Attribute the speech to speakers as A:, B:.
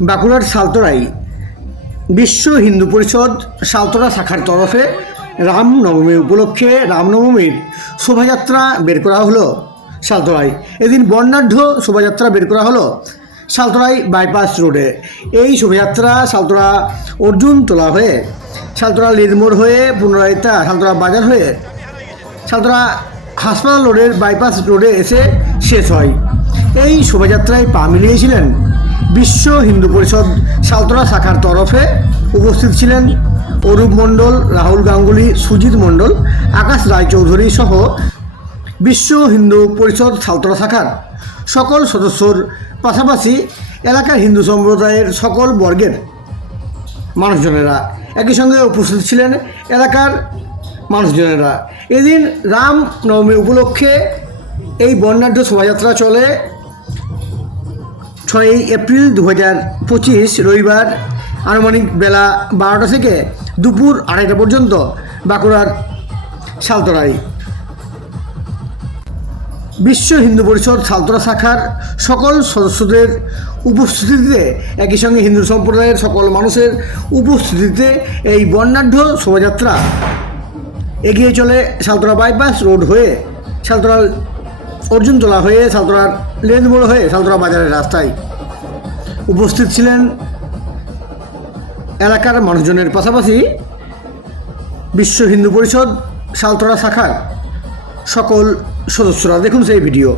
A: বাঁকুড়ার সালতরাই বিশ্ব হিন্দু পরিষদ সালতরা শাখার তরফে রামনবমী উপলক্ষে রামনবমীর শোভাযাত্রা বের করা হলো সালতরাই এদিন বর্ণাঢ্য শোভাযাত্রা বের করা হলো সালতরাই বাইপাস রোডে এই শোভাযাত্রা সালতরা অর্জুন তোলা হয়ে সালতরা লিদমোড় হয়ে, পুনরায় তা সালতরা বাজার হয়ে সালতরা হাসপাতাল রোডের বাইপাস রোডে এসে শেষ হয়। এই শোভাযাত্রায় পা মিলিয়েছিলেন বিশ্ব হিন্দু পরিষদ সালতরা শাখার তরফে উপস্থিত ছিলেন অরূপ মণ্ডল, রাহুল গাঙ্গুলি, সুজিত মণ্ডল, আকাশ রায়চৌধুরী সহ বিশ্ব হিন্দু পরিষদ সালতরা শাখার সকল সদস্যর পাশাপাশি এলাকার হিন্দু সম্প্রদায়ের সকল বর্গের মানুষজনেরা একই সঙ্গে উপস্থিত ছিলেন এলাকার মানুষজনেরা। এদিন রাম নবমী উপলক্ষে এই বর্ণাঢ্য শোভাযাত্রা চলে। ছয়ই এপ্রিল দু হাজার পঁচিশ রবিবার আনুমানিক বেলা বারোটা থেকে দুপুর আড়াইটা পর্যন্ত বাঁকুড়ার সালতরায় বিশ্ব হিন্দু পরিষদ সালতরা শাখার সকল সদস্যদের উপস্থিতিতে, একই সঙ্গে হিন্দু সম্প্রদায়ের সকল মানুষের উপস্থিতিতে এই বর্ণাঢ্য শোভাযাত্রা এগিয়ে চলে সালতরা বাইপাস রোড হয়ে সালতরা অর্জুনতলা হয়ে সালতরার লেনমোড় হয়ে সালতরা বাজারের রাস্তায়। উপস্থিত ছিলেন এলাকার মানুষজনের পাশাপাশি বিশ্ব হিন্দু পরিষদ সালতরা শাখার সকল সদস্যরা। দেখুন সেই ভিডিও।